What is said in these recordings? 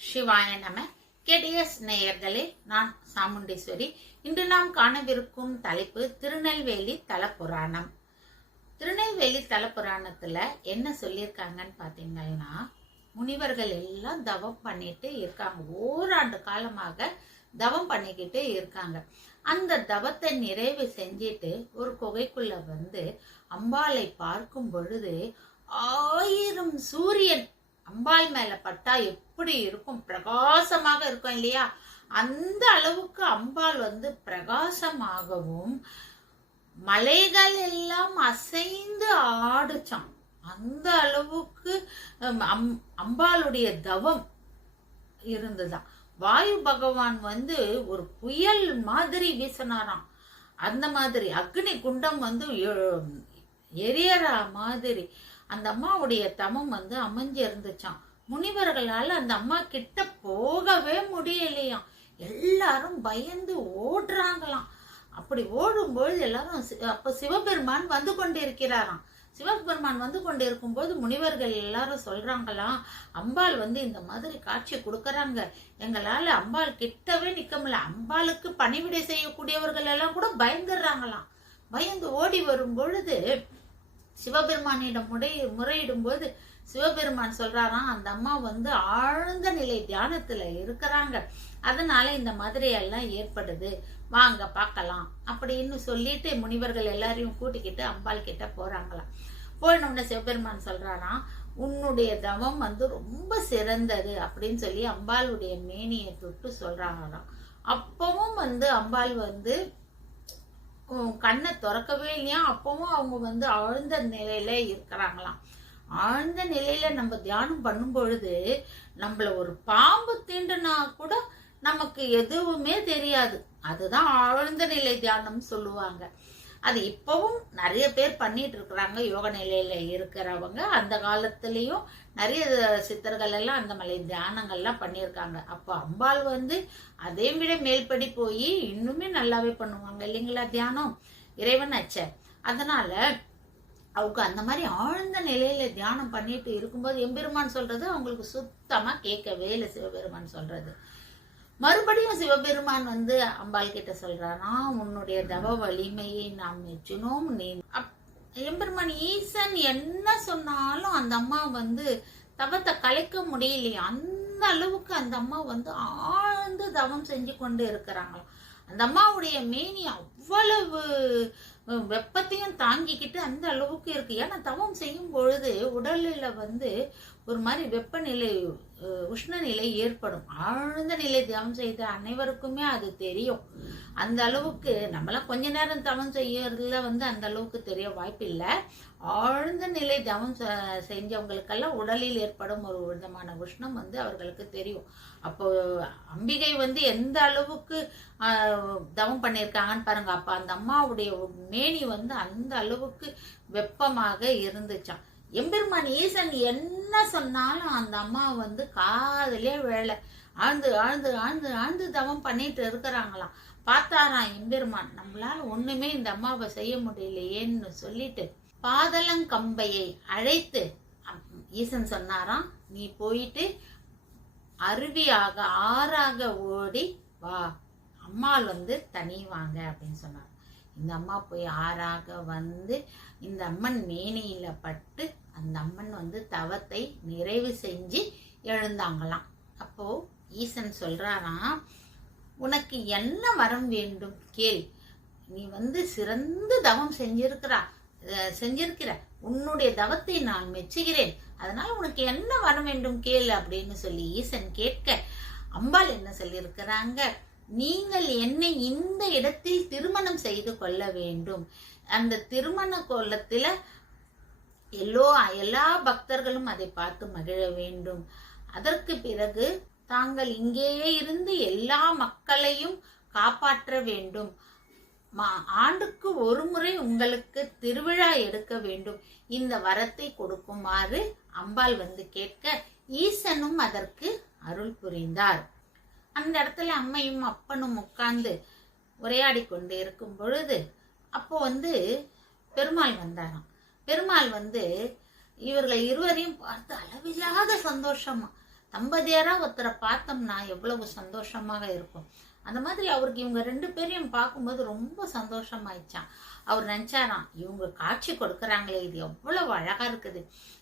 சிவாய நம. கெடியஸ் நேயர்களே நான் சாமுண்டீஸ்வரி. இன்று நாம் காணவிருக்கும் தலைப்பு திருநெல்வேலி தலப்புராணம். திருநெல்வேலி தலப்புராணத்துல என்ன சொல்லியிருக்காங்கன்னு பாத்தீங்கன்னா முனிவர்கள் எல்லாம் தவம் பண்ணிட்டு இருக்காங்க. ஓராண்டு காலமாக தவம் பண்ணிக்கிட்டே இருக்காங்க. அந்த தவத்தை நிறைவு செஞ்சிட்டு ஒரு குகைக்குள்ள வந்து அம்பாளை பார்க்கும் பொழுது ஆயிரம் சூரியன் அம்பாள் மேல பட்டா எப்படி இருக்கும்? பிரகாசமாக இருக்கும் இல்லையா? அந்த அளவுக்கு அம்பாள் வந்து பிரகாசமாகவும் மலைகள் எல்லாம் அசைந்து ஆடுச்சான் அந்த அளவுக்கு அம்- அம்பாளுடைய தவம் இருந்ததா வாயு பகவான் வந்து ஒரு புயல் மாதிரி வீசினாராம். அந்த மாதிரி அக்னி குண்டம் வந்து எ- எரியற மாதிரி. அந்த அம்மாவுடைய தமம் வந்து அமைஞ்சு இருந்துச்சாம் முனிவர்களால் அந்த அம்மா கிட்ட போகவே முடியலையாம். எல்லாரும் பயந்து ஓடுறாங்களாம். அப்படி ஓடும்பொழுது எல்லாரும் சி- அப்ப சிவபெருமான் வந்து கொண்டிருக்கிறாராம். சிவபெருமான் வந்து கொண்டிருக்கும் போது முனிவர்கள் எல்லாரும் சொல்றாங்களாம் அம்பாள் வந்து இந்த மாதிரி காட்சி கொடுக்கறாங்க. எங்களால அம்பாள் கிட்டவே நிக்க முடியல. அம்பாளுக்கு பணிவிடை செய்யக்கூடியவர்கள் எல்லாம் கூட பயந்துடுறாங்களாம் பயந்து ஓடி வரும் பொழுது சிவபெருமானிடம் முறை முறையிடும் போது சிவபெருமான் சொல்றாராம் அந்த அம்மா வந்து ஆழ்ந்த நிலை தியானத்துல இருக்கிறாங்க. அதனால இந்த மாதிரி எல்லாம் ஏற்படுது. வாங்க பார்க்கலாம் அப்படின்னு சொல்லிட்டு முனிவர்கள் எல்லாரையும் கூட்டிக்கிட்டு அம்பாள் கிட்ட போறாங்களாம். போன சிவபெருமான் சொல்றாராம் உன்னுடைய தவம் வந்து ரொம்ப சிறந்தது அப்படின்னு சொல்லி அம்பாளுடைய மேனியை தொட்டு சொல்றாங்களாம். அப்பவும் வந்து அம்பாள் வந்து கண்ணை திறக்கவே இல்லையா? அப்பவும் அவங்க வந்து ஆழ்ந்த நிலையில இருக்கிறாங்களாம். ஆழ்ந்த நிலையில நம்ம தியானம் பண்ணும் பொழுது நம்மள ஒரு பாம்பு தீண்டுனா கூட நமக்கு எதுவுமே தெரியாது. அதுதான் ஆழ்ந்த நிலை தியானம் சொல்லுவாங்க. அது இப்பவும் நிறைய பேர் பண்ணிட்டு இருக்கிறாங்க. யோக நிலையில இருக்கிறவங்க அந்த காலத்திலயும் நிறைய சித்தர்கள் எல்லாம் அந்த மலை தியானங்கள்லாம் பண்ணியிருக்காங்க. அப்போ அம்பாள் வந்து அதையும் விட மேல்படி போய் இன்னுமே நல்லாவே பண்ணுவாங்க இல்லைங்களா தியானம்? இறைவன் அச்ச. அதனால அவங்க அந்த மாதிரி ஆழ்ந்த நிலையில தியானம் பண்ணிட்டு இருக்கும்போது எம்பெருமான் சொல்றது அவங்களுக்கு சுத்தமா கேட்கவே இல்லை சிவபெருமான் சொல்றது. மறுபடியும் சிவபெருமான் வந்து அம்பாள் கிட்ட சொல்றானா உன்னுடைய தவ வலிமையை நாம் மெச்சினோம் நீ அப்- எம்பெருமான் ஈசன் என்ன சொன்னாலும் அந்த அம்மா வந்து தவத்தை கலைக்க முடியலையா. அந்த அளவுக்கு அந்த அம்மா வந்து ஆழ்ந்து தவம் செஞ்சு கொண்டு இருக்கிறாங்களாம் அந்த அம்மாவுடைய மேனி அவ்வளவு வெப்பத்தையும் தாங்கிக்கிட்டு அந்த அளவுக்கு இருக்கு. ஏன்னா தவம் செய்யும் பொழுது உடலில் வந்து ஒரு மாதிரி வெப்பநிலை உஷ்ணநிலை ஏற்படும். ஆழ்ந்த நிலை தவம் செய்த அனைவருக்குமே அது தெரியும். அந்த அளவுக்கு நம்மளாம் கொஞ்ச நேரம் தவம் செய்யறதுல வந்து அந்த அளவுக்கு தெரிய வாய்ப்பு இல்லை ஆழ்ந்த நிலை தவம் செ- செஞ்சவங்களுக்கெல்லாம் உடலில் ஏற்படும் ஒரு விதமான உஷ்ணம் வந்து அவர்களுக்கு தெரியும். அப்போ அம்பிகை வந்து எந்த அளவுக்கு தவம் பண்ணியிருக்காங்கன்னு பாருங்க. அப்போ அந்த அம்மாவுடைய மேனி வந்து அந்த அளவுக்கு வெப்பமாக இருந்துச்சான் எம்பெருமான் ஈசன் என்ன சொன்னாலும் அந்த அம்மா வந்து காதலே வேலை ஆழ்ந்து ஆழ்ந்து ஆழ்ந்து ஆழ்ந்து தவம் பண்ணிட்டு இருக்கிறாங்களாம். பார்த்தாராம் எம்பெருமான் நம்மளால ஒண்ணுமே இந்த அம்மாவை செய்ய முடியலையேன்னு சொல்லிட்டு பாதலங்கம்பையை அழைத்து ஈசன் சொன்னாராம் நீ போயிட்டு அருவியாக ஆறாக ஓடி வா. அம்மாள் வந்து தனி வாங்க அப்படின்னு சொன்னார் இந்த அம்மா போய் ஆறாக வந்து இந்த அம்மன் மேனியில பட்டு அந்த அம்மன் வந்து தவத்தை நிறைவு செஞ்சு எழுந்தாங்களாம். அப்போ ஈசன் சொல்றாராம் உனக்கு என்ன வரம் வேண்டும்? கேள். நீ வந்து சிறந்து தவம் செஞ்சிருக்கிறா செஞ்சிருக்கிற. உன்னுடைய தவத்தை நான் மெச்சுகிறேன். அதனால உனக்கு என்ன வரம் வேண்டும் கேள் அப்படின்னு சொல்லி ஈசன் கேட்க அம்பாள் என்ன சொல்லியிருக்கிறாங்க நீங்கள் என்னை இந்த இடத்தில் திருமணம் செய்து கொள்ள வேண்டும். அந்த திருமண கோலத்துல எல்லோ எல்லா பக்தர்களும் அதை பார்த்து மகிழ வேண்டும். அதற்கு பிறகு தாங்கள் இங்கேயே இருந்து எல்லா மக்களையும் காப்பாற்ற வேண்டும். மா- ஆண்டுக்கு ஒரு முறை உங்களுக்கு திருவிழா எடுக்க வேண்டும். இந்த வரத்தை கொடுக்குமாறு அம்பாள் வந்து கேட்க ஈசனும் அதற்கு அருள் புரிந்தார். அந்த இடத்துல அம்மையும் அப்பனும் உட்கார்ந்து உரையாடி கொண்டு இருக்கும் பொழுது அப்போ வந்து பெருமாள் வந்தாராம். பெருமாள் வந்து இவர்கள் இருவரையும் பார்த்து அளவில்லாத சந்தோஷமா தம்பதியாரா ஒருத்தரை பார்த்தோம்னா எவ்வளவு சந்தோஷமாக இருக்கும்? அந்த மாதிரி அவருக்கு இவங்க ரெண்டு பேரையும் பார்க்கும்போது ரொம்ப சந்தோஷமாயிடுச்சான் அவர் நினச்சாராம் இவங்க காட்சி கொடுக்குறாங்களே இது எவ்வளவு அழகா இருக்குது.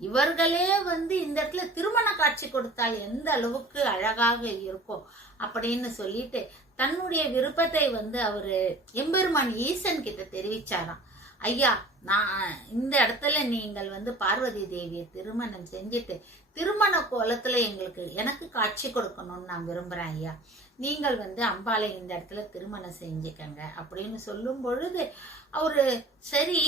இவர்களே வந்து இந்த இடத்துல திருமண காட்சி கொடுத்தால் எந்த அளவுக்கு அழகாக இருக்கும்? அப்படின்னு சொல்லிட்டு தன்னுடைய விருப்பத்தை வந்து அவர் எம்பெருமான் ஈசன் கிட்ட தெரிவிச்சாராம். ஐயா நான் இந்த இடத்துல நீங்கள் வந்து பார்வதி தேவியை திருமணம் செஞ்சுட்டு திருமண கோலத்துல எங்களுக்கு எனக்கு காட்சி கொடுக்கணும்னு நான் விரும்புறேன் ஐயா. நீங்கள் வந்து அம்பாலை இந்த இடத்துல திருமணம் செஞ்சுக்கங்க அப்படின்னு சொல்லும் பொழுது அவரு சரி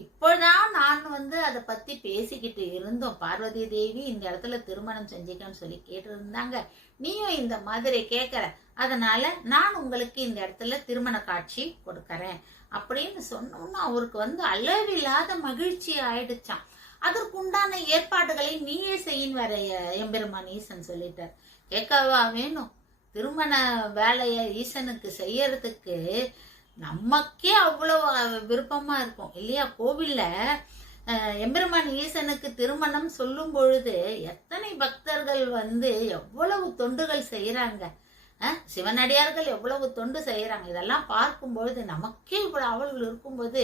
இப்போதான் நான் வந்து அதை பத்தி பேசிக்கிட்டு இருந்தோம். பார்வதி தேவி இந்த இடத்துல திருமணம் செஞ்சுக்கன்னு சொல்லி கேட்டு இருந்தாங்க நீயும் இந்த மாதிரி கேட்கற. அதனால நான் உங்களுக்கு இந்த இடத்துல திருமண காட்சி கொடுக்கறேன் அப்படின்னு சொன்னோம்னா அவருக்கு வந்து அளவில்லாத மகிழ்ச்சி ஆயிடுச்சான் அதற்கு உண்டான ஏற்பாடுகளை நீயே செய்யின் வர எம்பெருமான் ஈசன் சொல்லிட்டார். கேட்கவா வேணும். திருமண வேலையை ஈசனுக்கு செய்யறதுக்கு நமக்கே அவ்வளோ விருப்பமாக இருக்கும். இல்லையா? கோவிலில் எம்பெருமான் ஈசனுக்கு திருமணம் சொல்லும் பொழுது எத்தனை பக்தர்கள் வந்து எவ்வளவு தொண்டுகள் செய்கிறாங்க சிவனடியார்கள் எவ்வளவு தொண்டு செய்கிறாங்க இதெல்லாம் பார்க்கும்பொழுது நமக்கே இவ்வளோ அவள்கள் இருக்கும்போது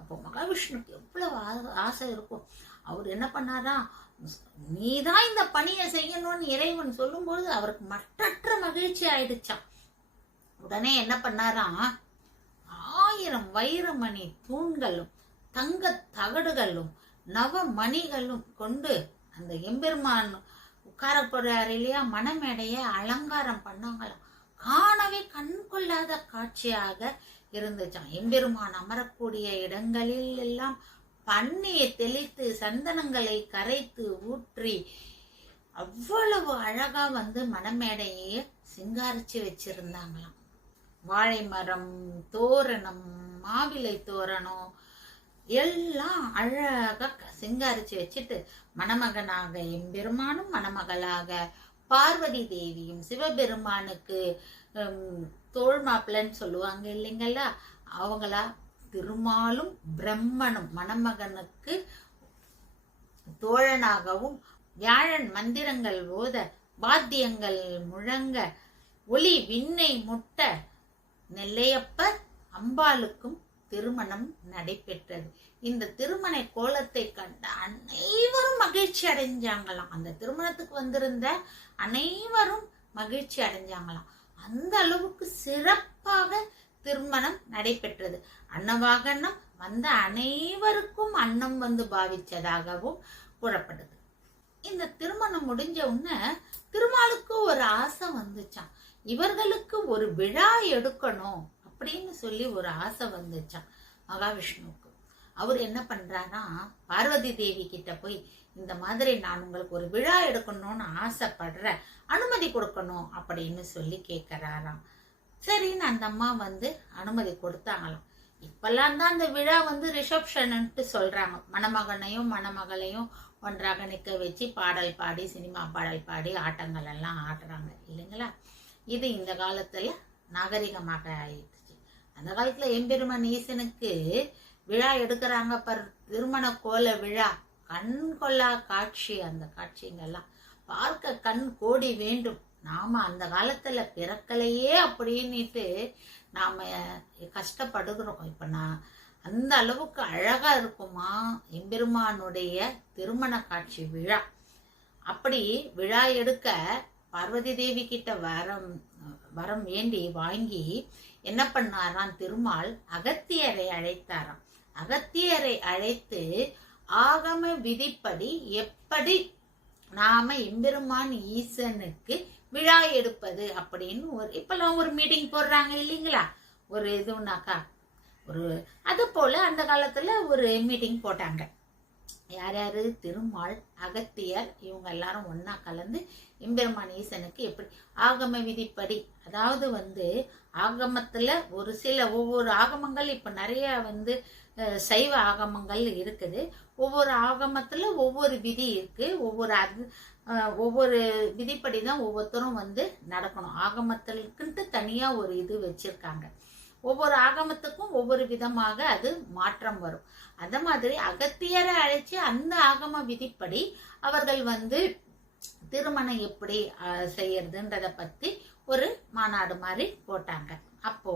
அப்போ மகாவிஷ்ணுக்கு எவ்வளவு ஆசை இருக்கும். அவர் என்ன பண்ணாரா? நீதான் இந்த பணியை செய்யணும்னு இறைவன் சொல்லும் பொழுது அவருக்கு மற்றற்ற மகிழ்ச்சி ஆயிடுச்சான் உடனே என்ன பண்ணாராம்? ஆயிரம் வைரமணி தூண்களும் தங்க தகடுகளும் நவ மணிகளும் கொண்டு அந்த எம்பெருமான் உட்கார போறாரு இல்லையா? மணமேடைய அலங்காரம் பண்ணாங்களாம். காணவே கண் கொள்ளாத காட்சியாக இருந்துச்சான் எம்பெருமான் அமரக்கூடிய இடங்களில் எல்லாம் பன்னியை தெளித்து சந்தனங்களை கரைத்து ஊற்றி அவ்வளவு அழகா வந்து மணமேடையே சிங்காரிச்சு வச்சிருந்தாங்களாம். வாழை மரம் தோரணம் மாவிலை தோரணம் எல்லாம் அழகாக சிங்காரிச்சு வச்சுட்டு மணமகனாக எம்பெருமானும் மணமகளாக பார்வதி தேவியும் சிவபெருமானுக்கு தோல் மாப்பிள்ளன்னு சொல்லுவாங்க இல்லைங்களா? அவங்களா திருமாலும் பிரம்மனும் மணமகனுக்கு தோழனாகவும் வியாழன் மந்திரங்கள் ஓத வாத்தியங்கள் முழங்க ஒளி விண்ணை முட்ட நெல்லையப்பர் அம்பாளுக்கும் திருமணம் நடைபெற்றது. இந்த திருமண கோலத்தை கண்ட அனைவரும் மகிழ்ச்சி அடைஞ்சாங்களாம். அந்த திருமணத்துக்கு வந்திருந்த அனைவரும் மகிழ்ச்சி அடைஞ்சாங்களாம். அந்த அளவுக்கு சிறப்பாக திருமணம் நடைபெற்றது. அன்னவாகனம் வந்த அனைவருக்கும் அன்னம் வந்து பாவிச்சதாகவும் கூறப்படுது. இந்த திருமணம் முடிஞ்ச உடனே திருமாலுக்கு ஒரு ஆசை வந்துச்சாம். இவர்களுக்கு ஒரு விழா எடுக்கணும் அப்படின்னு சொல்லி ஒரு ஆசை வந்துச்சாம் மகாவிஷ்ணுவுக்கு. அவர் என்ன பண்றானா பார்வதி தேவி கிட்ட போய் இந்த மாதிரி நான் உங்களுக்கு ஒரு விழா எடுக்கணும்னு ஆசைப்படுறேன் அனுமதி கொடுக்கணும் அப்படின்னு சொல்லி கேட்குறாராம் சரின்னு அந்த அம்மா வந்து அனுமதி கொடுத்தாங்களாம். இப்பெல்லாம் தான் அந்த விழா வந்து ரிசப்ஷன்ட்டு சொல்றாங்க. மணமகனையும் மணமகளையும் ஒன்றாக நிற்க வச்சு பாடல் பாடி சினிமா பாடல் பாடி ஆட்டங்கள் எல்லாம் ஆடுறாங்க இல்லைங்களா? இது இந்த காலத்துல நாகரிகமாக ஆயிடுச்சு. அந்த காலத்துல எம்பெருமான் ஈசனுக்கு விழா எடுக்கிறாங்க பர் திருமண கோல விழா. கண் கொள்ளா காட்சி அந்த காட்சிங்கெல்லாம். பார்க்க கண் கோடி வேண்டும். நாம அந்த காலத்துல பிறக்கலையே அப்படின்னுட்டு நாம கஷ்டப்படுகிறோம். இப்ப நான் அந்த அளவுக்கு அழகா இருக்குமா எம்பெருமானுடைய திருமண காட்சி விழா. அப்படி விழா எடுக்க பார்வதி தேவி கிட்ட வரம் வரம் வேண்டி வாங்கி என்ன பண்ணாராம்? திருமால் அகத்தியரை அழைத்தாராம். அகத்தியரை அழைத்து ஆகம விதிப்படி எப்படி நாம எம்பெருமான் ஈசனுக்கு விழா எடுப்பது அப்படின்னு ஒரு இப்பெல்லாம் ஒரு மீட்டிங் போடுறாங்க இல்லைங்களா? ஒரு இதுனாக்கா ஒரு அது போல அந்த காலத்துல ஒரு மீட்டிங் போட்டாங்க. யார் யார்? திருமால் அகத்தியர் இவங்க எல்லாரும் ஒன்றா கலந்து எம்பெருமான் ஈசனுக்கு எப்படி ஆகம விதிப்படி அதாவது வந்து ஆகமத்தில் ஒரு சில ஒவ்வொரு ஆகமங்கள் இப்போ நிறைய வந்து சைவ ஆகமங்கள் இருக்குது. ஒவ்வொரு ஆகமத்தில் ஒவ்வொரு விதி இருக்குது ஒவ்வொரு அது ஒவ்வொரு விதிப்படி தான் ஒவ்வொருத்தரும் வந்து நடக்கணும். ஆகமத்திற்குன்ட்டு தனியாக ஒரு இது வச்சுருக்காங்க. ஒவ்வொரு ஆகமத்துக்கும் ஒவ்வொரு விதமாக அது மாற்றம் வரும். அந்த மாதிரி அகத்தியரை அழைச்சு அந்த ஆகம விதிப்படி அவர்கள் வந்து திருமணம் எப்படி செய்யறதுன்றத பத்தி ஒரு மாநாடு மாதிரி போட்டாங்க. அப்போ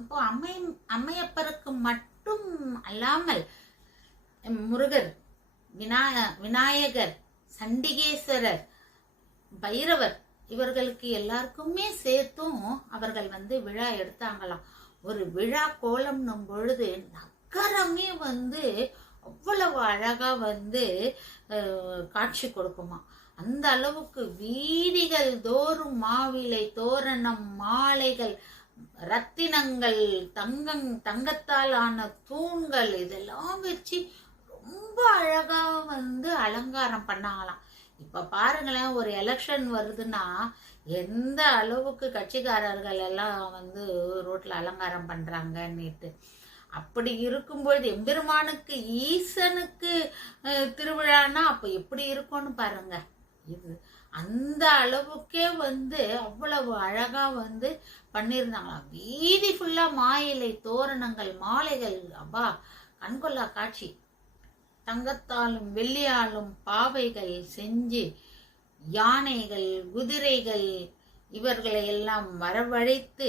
அப்போ அம்மை அம்மையப்பருக்கு மட்டும் அல்லாமல் முருகர் விநாய விநாயகர் சண்டிகேஸ்வரர் பைரவர் இவர்களுக்கு எல்லாருக்குமே சேர்த்தும் அவர்கள் வந்து விழா எடுத்தாங்களாம். ஒரு விழா கோலம்னும் பொழுது நகரமே வந்து அவ்வளவு அழகா வந்து காட்சி கொடுக்குமா அந்த அளவுக்கு வீதிகள் தோறும் மாவிலை தோரணம் மாலைகள் ரத்தினங்கள் தங்கம் தங்கத்தால் ஆன தூண்கள் இதெல்லாம் வச்சு ரொம்ப அழகா வந்து அலங்காரம் பண்ணாங்களாம். இப்ப பாருங்களேன் ஒரு எலெக்ஷன் வருதுன்னா எந்த அளவுக்கு கட்சிக்காரர்கள் எல்லாம் வந்து ரோட்ல அலங்காரம் பண்றாங்கன்னுட்டு. அப்படி இருக்கும்பொழுது எம்பெருமானுக்கு ஈசனுக்கு திருவிழான்னா அப்ப எப்படி இருக்கும்னு பாருங்க. இது அந்த அளவுக்கே வந்து அவ்வளவு அழகா வந்து பண்ணியிருந்தாங்களாம் வீதி ஃபுல்லா மாயிலை தோரணங்கள் மாலைகள். அப்பா கண்கொள்ளா காட்சி. தங்கத்தாலும் வெள்ளியாலும் பாவைகள் செஞ்சு யானைகள் குதிரைகள் இவர்களை எல்லாம் வரவழைத்து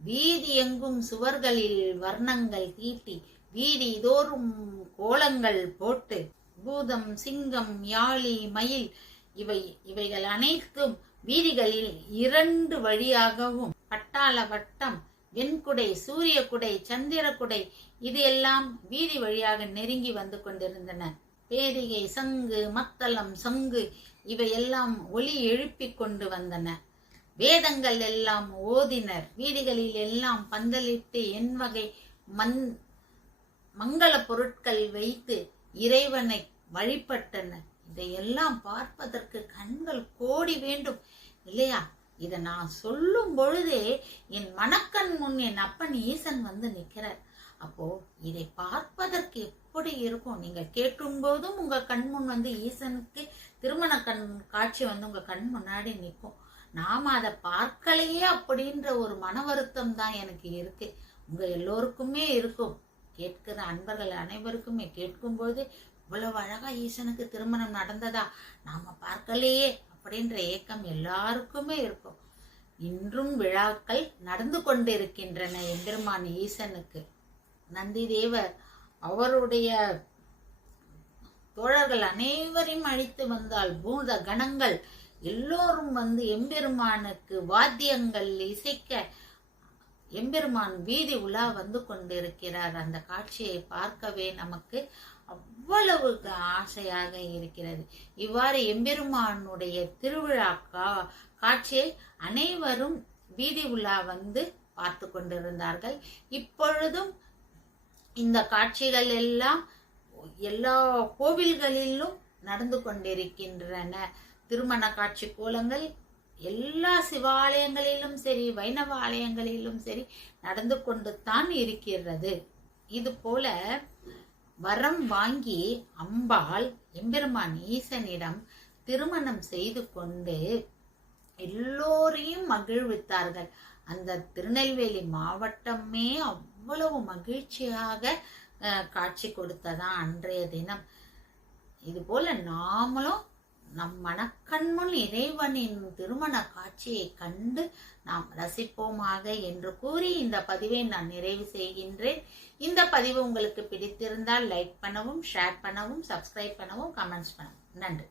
வீதி எங்கும் சுவர்களில் வர்ணங்கள் தீட்டி வீதி தோறும் கோலங்கள் போட்டு பூதம் சிங்கம் யாழி மயில் இவை இவைகள் அனைத்தும் வீதிகளில் இரண்டு வழியாகவும் பட்டாள வட்டம் வெண்குடை சூரிய குடை சந்திர குடை இது எல்லாம் வீதி வழியாக நெருங்கி வந்து கொண்டிருந்தன. பேரிகை சங்கு மத்தளம் சங்கு இவையெல்லாம் ஒளி எழுப்பிக் கொண்டு வந்தன. வேதங்கள் எல்லாம் ஓதினர். வீதிகளில் எல்லாம் பந்தலிட்டு என் வகை மண் மங்கள பொருட்கள் வைத்து இறைவனை வழிபட்டனர். இதையெல்லாம் பார்ப்பதற்கு கண்கள் கோடி வேண்டும் இல்லையா? இதை நான் சொல்லும் பொழுதே என் மனக்கண் முன் என் அப்பன் ஈசன் வந்து நிற்கிறார். அப்போ இதை பார்ப்பதற்கு எப்படி இருக்கும்? நீங்க கேட்கும் போதும் உங்க கண் முன் வந்து ஈசனுக்கு திருமண கண் காட்சி வந்து உங்க கண் முன்னாடி நிற்கும். நாம அதை பார்க்கலையே அப்படின்ற ஒரு மன வருத்தம் தான் எனக்கு இருக்கு. உங்க எல்லோருக்குமே இருக்கும். கேட்கிற அன்பர்கள் அனைவருக்குமே கேட்கும்போது இவ்வளவு அழகா ஈசனுக்கு திருமணம் நடந்ததா? நாம பார்க்கலையே அப்படின்ற ஏக்கம் எல்லாருக்குமே இருக்கும். இன்றும் விழாக்கள் நடந்து கொண்டிருக்கின்றன எம்பெருமான் ஈசனுக்கு. நந்தி தேவர் அவருடைய தோழர்கள் அனைவரையும் அழித்து வந்தால் பூத கணங்கள் எல்லோரும் வந்து எம்பெருமானுக்கு வாத்தியங்கள் இசைக்க எம்பெருமான் வீதி உலா வந்து கொண்டிருக்கிறார். அந்த காட்சியை பார்க்கவே நமக்கு அவ்வளவு ஆசையாக இருக்கிறது. இவ்வாறு எம்பெருமானுடைய திருவிழா கா- காட்சியை அனைவரும் வீதி உலா வந்து பார்த்து கொண்டிருந்தார்கள். இப்பொழுதும் இந்த காட்சிகள் எல்லாம் எல்லா கோவில்களிலும் நடந்து கொண்டிருக்கின்றன. திருமண காட்சி கோலங்கள் எல்லா சிவாலயங்களிலும் சரி வைணவ ஆலயங்களிலும் சரி நடந்து கொண்டு தான் இருக்கிறது. இது போல வரம் வாங்கி அம்பாள் எம்பெருமான் ஈசனிடம் திருமணம் செய்து கொண்டு எல்லோரையும் மகிழ்வித்தார்கள். அந்த திருநெல்வேலி மாவட்டமே அவ்வளவு மகிழ்ச்சியாக காட்சி கொடுத்ததான் அன்றைய தினம். இது போல நாமளும் நம் மனக்கண்முன் இறைவனின் திருமண காட்சியை கண்டு நாம் ரசிப்போமாக என்று கூறி இந்த பதிவை நான் நிறைவு செய்கின்றேன். இந்த பதிவு உங்களுக்கு பிடித்திருந்தால் லைக் பண்ணவும் ஷேர் பண்ணவும் சப்ஸ்கிரைப் பண்ணவும் கமெண்ட்ஸ் பண்ணவும். நன்றி.